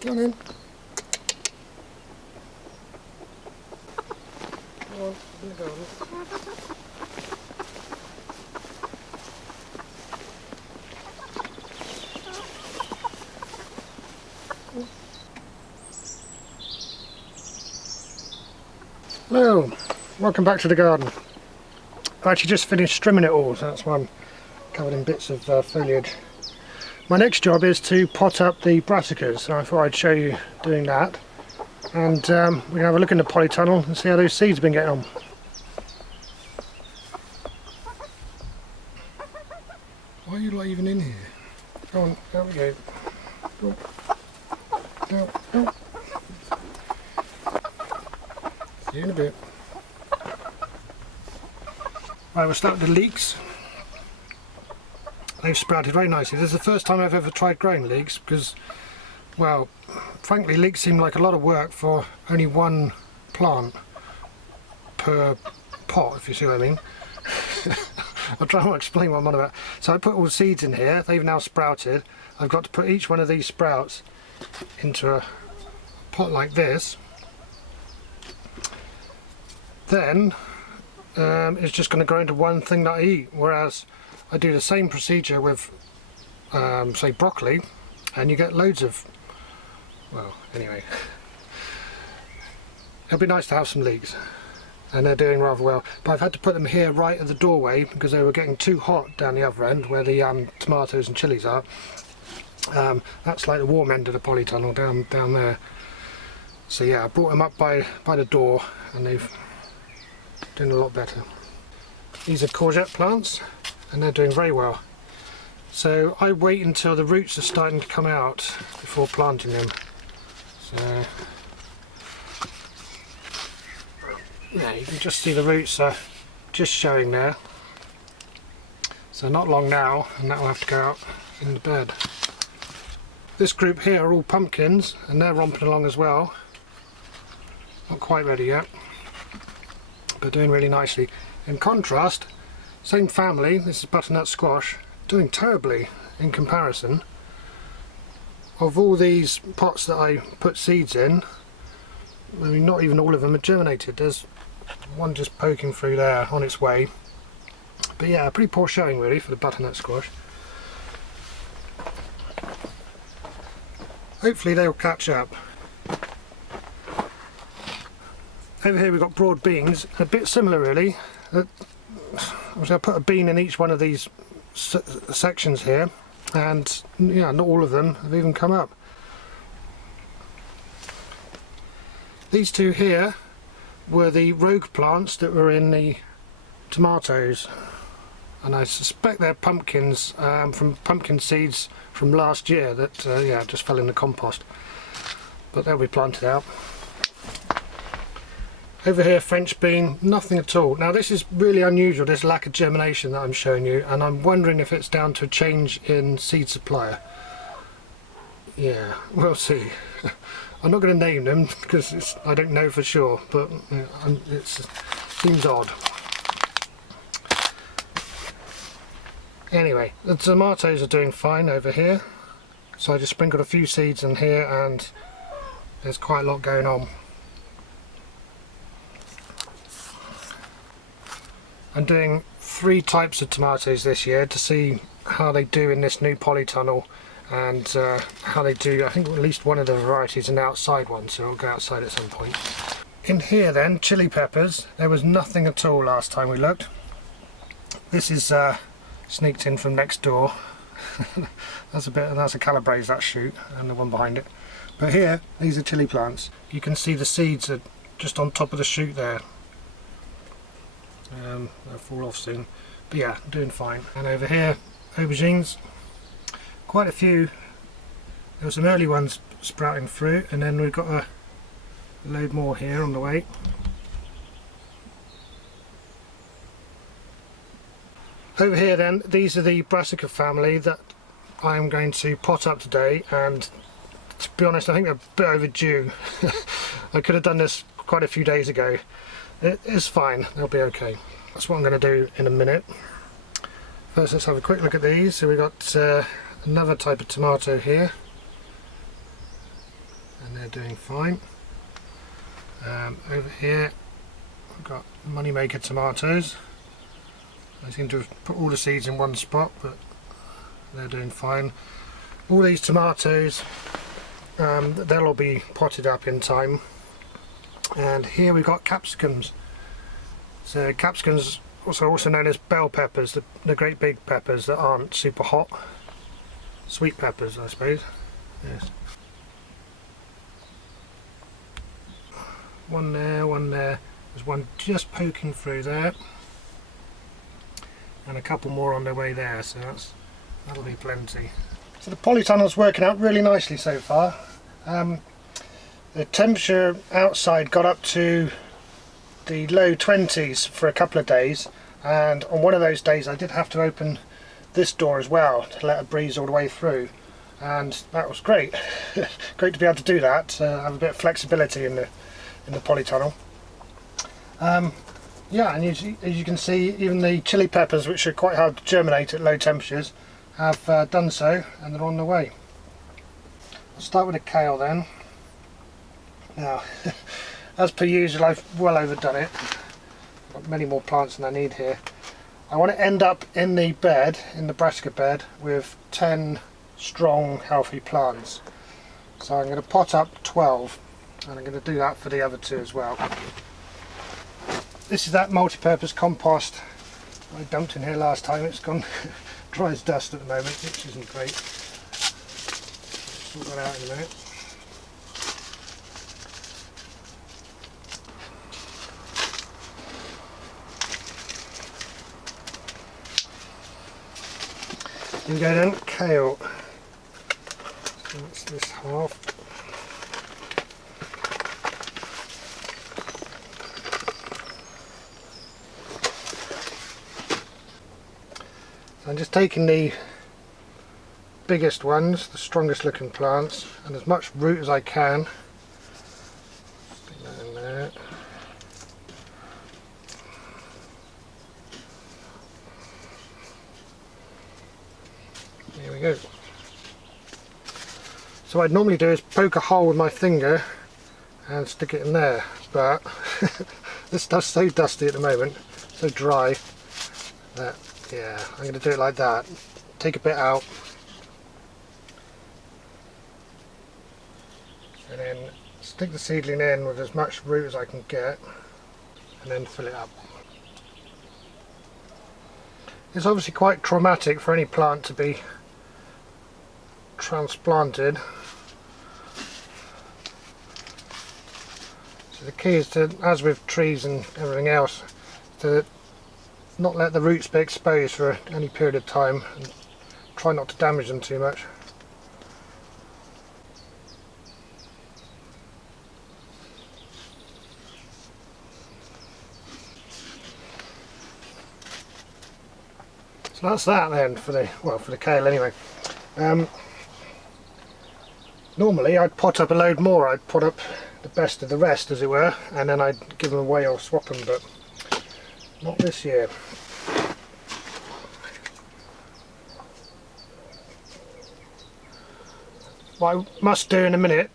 Come on in. Come on, in the garden. Hello, welcome back to the garden. I've actually just finished trimming it all, so that's why I'm covered in bits of foliage. My next job is to pot up the brassicas, so I thought I'd show you doing that. And we're going to have a look in the polytunnel and see how those seeds have been getting on. Why are you not even in here? Go on, there we go. Go. Go, go. See you in a bit. Right, we'll start with the leeks. They've sprouted very nicely. This is the first time I've ever tried growing leeks because, well, frankly, leeks seem like a lot of work for only one plant per pot, if you see what I mean. I'll try to explain what I'm on about. So I put all the seeds in here. They've now sprouted. I've got to put each one of these sprouts into a pot like this. Then it's just going to grow into one thing that I eat, whereas I do the same procedure with say broccoli, and you get loads of, well, anyway, it'll be nice to have some leeks, and they're doing rather well, but I've had to put them here right at the doorway because they were getting too hot down the other end where the tomatoes and chilies are. That's like the warm end of the polytunnel down there. So yeah, I brought them up by the door, and they've doing a lot better. These are courgette plants, and they're doing very well. So I wait until the roots are starting to come out before planting them. So yeah, you can just see the roots are just showing there. So not long now, and that will have to go out in the bed. This group here are all pumpkins, and they're romping along as well. Not quite ready yet, but doing really nicely. In contrast, same family, this is Butternut Squash, doing terribly in comparison. Of all these pots that I put seeds in, I mean, not even all of them are germinated. There's one just poking through there on its way. But yeah, a pretty poor showing really for the Butternut Squash. Hopefully they'll catch up. Over here we've got broad beans, a bit similar really. I put a bean in each one of these sections here, and yeah, not all of them have even come up. These two here were the rogue plants that were in the tomatoes, and I suspect they're pumpkins from pumpkin seeds from last year that yeah, just fell in the compost, but they'll be planted out. Over here, French bean, nothing at all. Now this is really unusual, this lack of germination that I'm showing you, and I'm wondering if it's down to a change in seed supplier. Yeah, we'll see. I'm not going to name them because I don't know for sure, but it seems odd. Anyway, the tomatoes are doing fine over here, so I just sprinkled a few seeds in here, and there's quite a lot going on. I'm doing 3 types of tomatoes this year to see how they do in this new polytunnel, and how they do. I think at least one of the varieties is an outside one, so I'll go outside at some point. In here then, chili peppers, there was nothing at all last time we looked. This is sneaked in from next door. That's a calabrese, that shoot, and the one behind it. But here, these are chili plants. You can see the seeds are just on top of the shoot there. They'll fall off soon, but yeah, doing fine. And over here, aubergines, quite a few. There were some early ones sprouting through, and then we've got a load more here on the way. Over here then, these are the brassica family that I'm going to pot up today, and to be honest I think they're a bit overdue. I could have done this quite a few days ago. It's fine, they'll be okay. That's what I'm going to do in a minute. First let's have a quick look at these. So we've got another type of tomato here. and they're doing fine. Over here we've got moneymaker tomatoes. I seem to have put all the seeds in one spot, but they're doing fine. All these tomatoes, they'll all be potted up in time. And here we've got capsicums. So capsicums, also known as bell peppers, the great big peppers that aren't super hot. Sweet peppers, I suppose. Yes. One there, one there. There's one just poking through there. And a couple more on their way there, so that'll be plenty. So the polytunnel's working out really nicely so far. The temperature outside got up to the low 20s for a couple of days, and on one of those days I did have to open this door as well to let a breeze all the way through, and that was great. Great to be able to do that, have a bit of flexibility in the polytunnel. Yeah, and as you can see, even the chili peppers, which are quite hard to germinate at low temperatures, have done so, and they're on the way. I'll start with the kale then. Now, as per usual, I've well overdone it. I've got many more plants than I need here. I want to end up in the bed, in the brassica bed, with 10 strong, healthy plants. So I'm going to pot up 12, and I'm going to do that for the other 2 as well. This is that multi-purpose compost I dumped in here last time. It's gone dry as dust at the moment, which isn't great. Sort that out in a minute. Here we go then, kale. So that's this half. I'm just taking the biggest ones, the strongest looking plants, and as much root as I can. Stick that in there. There we go. So what I'd normally do is poke a hole with my finger and stick it in there, but this stuff's so dusty at the moment, so dry, that yeah, I'm going to do it like that. Take a bit out and then stick the seedling in with as much root as I can get, and then fill it up. It's obviously quite traumatic for any plant to be transplanted. So the key is to, as with trees and everything else, to not let the roots be exposed for any period of time, and try not to damage them too much. So that's that then for the kale anyway. Normally I'd pot up a load more. I'd pot up the best of the rest, as it were, and then I'd give them away or swap them, but not this year. What I must do in a minute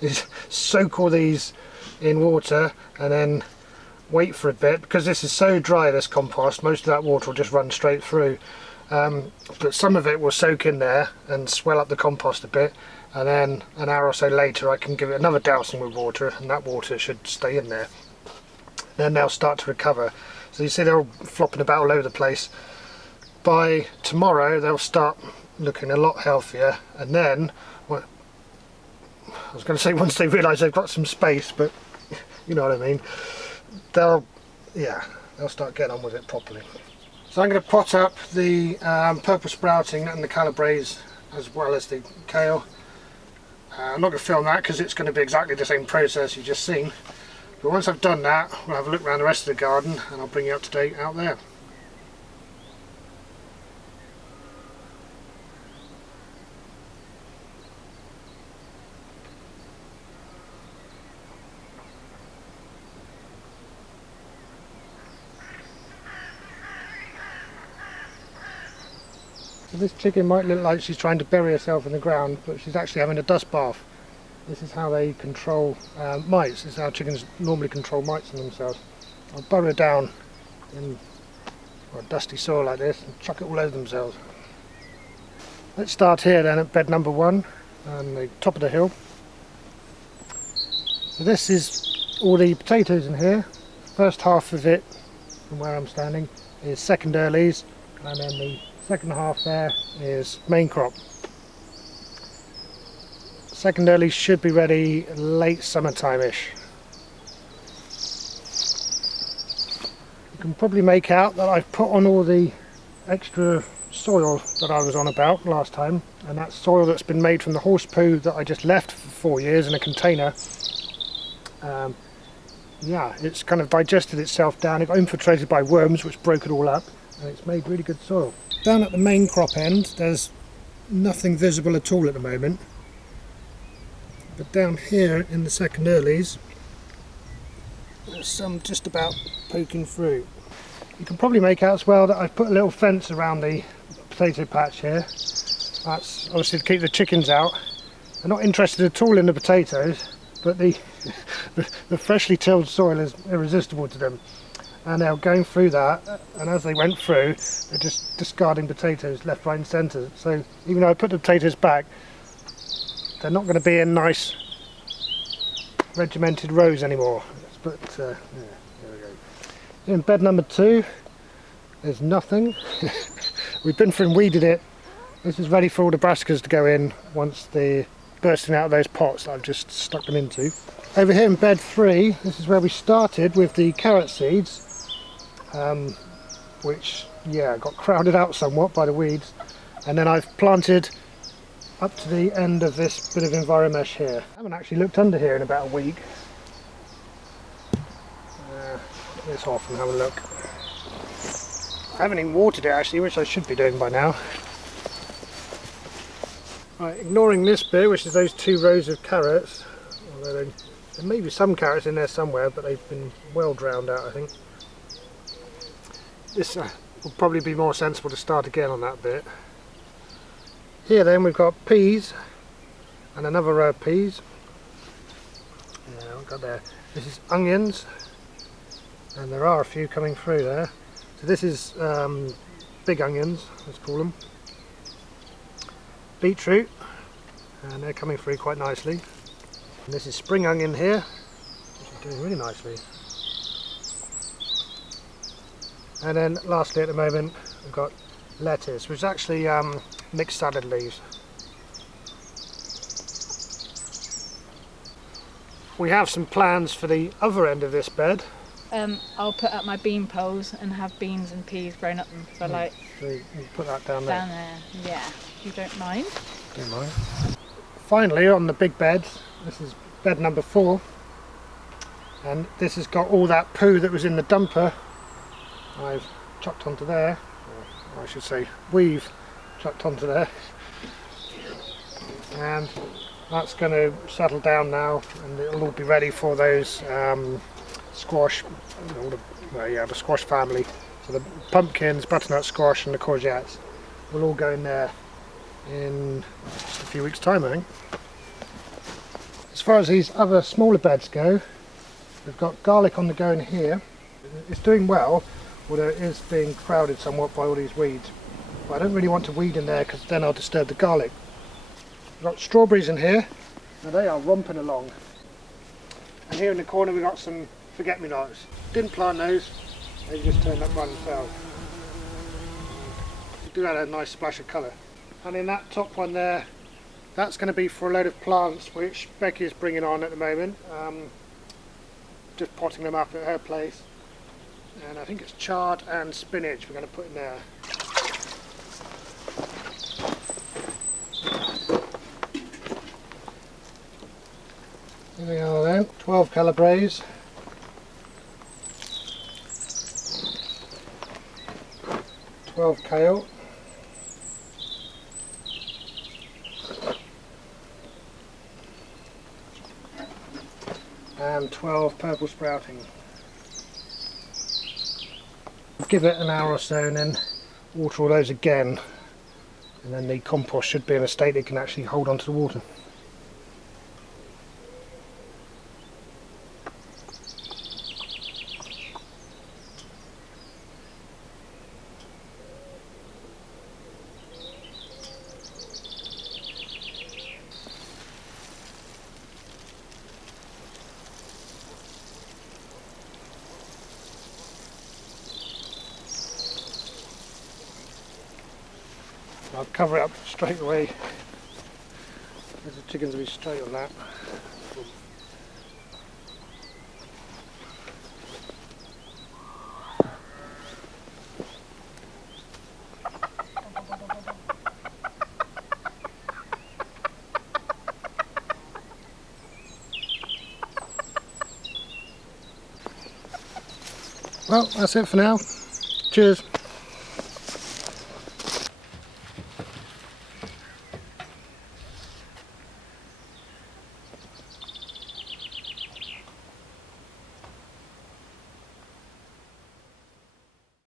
is soak all these in water and then wait for a bit, because this is so dry, this compost, most of that water will just run straight through, but some of it will soak in there and swell up the compost a bit, and then an hour or so later I can give it another dousing with water, and that water should stay in there. Then they'll start to recover. So you see they're all flopping about all over the place. By tomorrow they'll start looking a lot healthier, and then, well, I was going to say once they realise they've got some space, but you know what I mean, they'll start getting on with it properly. So I'm going to pot up the purple sprouting and the calabrese as well as the kale. I'm not going to film that because it's going to be exactly the same process you've just seen. But once I've done that, we'll have a look around the rest of the garden and I'll bring you up to date out there. So this chicken might look like she's trying to bury herself in the ground, but she's actually having a dust bath. This is how they control mites. This is how chickens normally control mites on themselves. I'll burrow down in dusty soil like this and chuck it all over themselves. Let's start here then at bed number 1 on the top of the hill. So this is all the potatoes in here. First half of it, from where I'm standing, is second earlies, and then the second half there is main crop. Second earlies should be ready late summertime-ish. You can probably make out that I've put on all the extra soil that I was on about last time, and that's soil that's been made from the horse poo that I just left for 4 years in a container. Yeah, it's kind of digested itself down. It got infiltrated by worms which broke it all up, and it's made really good soil. Down at the main crop end there's nothing visible at all at the moment, but down here in the second earlies there's some just about poking through. You can probably make out as well that I've put a little fence around the potato patch here. That's obviously to keep the chickens out. They're not interested at all in the potatoes, but the freshly tilled soil is irresistible to them, and they're going through that, and as they went through they're just discarding potatoes left, right and centre. So even though I put the potatoes back, they're not going to be in nice regimented rows anymore. But yeah, there we go. In bed number 2 there's nothing. We've been through and weeded it. This is ready for all the brassicas to go in once they're bursting out of those pots that I've just stuck them into. Over here in bed 3, this is where we started with the carrot seeds, which got crowded out somewhat by the weeds, and then I've planted up to the end of this bit of enviromesh here. I haven't actually looked under here in about a week. Put this off and have a look. I haven't even watered it actually, which I should be doing by now. Right, ignoring this bit, which is those 2 rows of carrots, although there may be some carrots in there somewhere, but they've been well drowned out, I think. This will probably be more sensible to start again on that bit. Here then we've got peas, and another row of peas. Yeah, what we've got there. This is onions, and there are a few coming through there. So this is big onions, let's call them. Beetroot, and they're coming through quite nicely. And this is spring onion here, which is doing really nicely. And then lastly at the moment we've got lettuce, which is actually mixed salad leaves. We have some plans for the other end of this bed. I'll put up my bean poles and have beans and peas grown up them for like... So you put that down there? Down there, yeah, if you don't mind. Don't mind. Finally on the big bed, this is bed number 4, and this has got all that poo that was in the dumper I've chucked onto there, or I should say we've chucked onto there, and that's going to settle down now, and it'll all be ready for those squash, the squash family. So the pumpkins, butternut squash and the courgettes will all go in there in just a few weeks' time, I think. As far as these other smaller beds go, we've got garlic on the go in here. It's doing well, although it is being crowded somewhat by all these weeds. But I don't really want to weed in there because then I'll disturb the garlic. We've got strawberries in here. Now they are romping along. And here in the corner we've got some forget-me-nots. Didn't plant those, they just turned up by themselves. They do add a nice splash of colour. And in that top one there, that's going to be for a load of plants which Becky is bringing on at the moment. Just potting them up at her place. And I think it's chard and spinach we're going to put in there. Here we are then, 12 calibres. 12 kale. And 12 purple sprouting. Give it an hour or so and then water all those again, and then the compost should be in a state that can actually hold on to the water. So I'll cover it up straight away. The chickens will be straight on that. Well, that's it for now. Cheers.